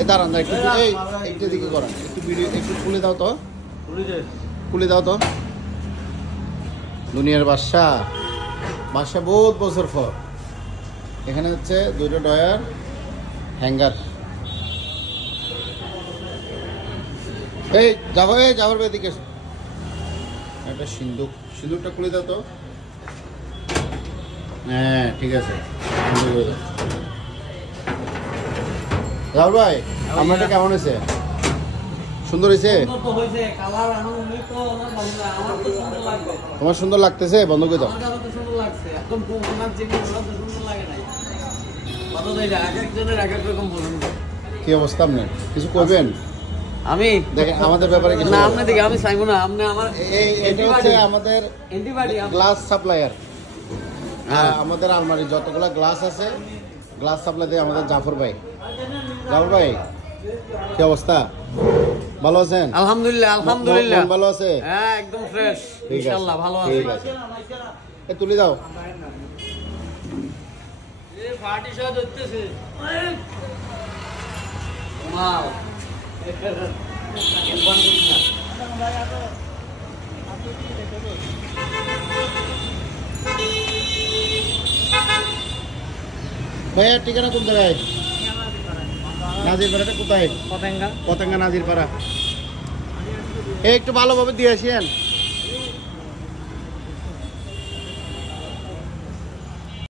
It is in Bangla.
এই দাঁড়ান না, একটু এইটা দিকে করা, একটু ভিডিও একটু খুলে দাও তো, খুলে দাও তো। দুনিয়ার বাদশা বহুত বছর পর। এখানে হচ্ছে দুটো ডয়ার হ্যাঙ্গার। এই যাবার এদিকে একটা সিঁদুরটা খুলে দাও তো। হ্যাঁ ঠিক আছে, রাহুল ভাই আমারটা কেমন হয়েছে? সুন্দর হয়েছে? তোমার সুন্দর লাগতেছে? বন্ধ করে দাও। কি অবস্থা আপনার? কিছু করবেন? আমি দেখেন আমাদের ব্যাপারে কিছু না, আপনি দেখে আমি চাইবো না। আপনি আমার এটা হচ্ছে আমাদের গ্লাস সাপ্লায়ার। আমাদের আলমারি যতগুলা গ্লাস আছে, গ্লাস সাপ্লাই দেয় আমাদের জাফর ভাই। জাফর ভাই কি অবস্থা? ভালো আছেন? আলহামদুলিল্লাহ আলহামদুলিল্লাহ ভালো আছে? হ্যাঁ একদম ফ্রেশ ইনশাআল্লাহ ভালো আছে। ঠিক আছে, এই তুলে দাও। এই পার্টি সহ হচ্ছে ওয়াও ভাইয়া ঠিকানা কোন জায়গায়? নাজিরপাড়াটা কোথায়? পতেঙ্গা পতেঙ্গা নাজিরপাড়া। একটু ভালোভাবে দিয়ে আসেন।